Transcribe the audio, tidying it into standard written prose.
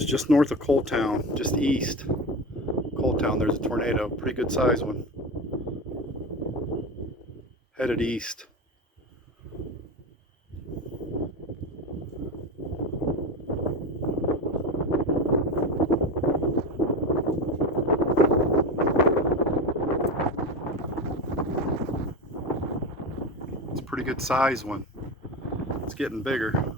It's just north of Coletown, just east. Coletown, there's a tornado, pretty good size one. Headed east. It's a pretty good size one. It's getting bigger.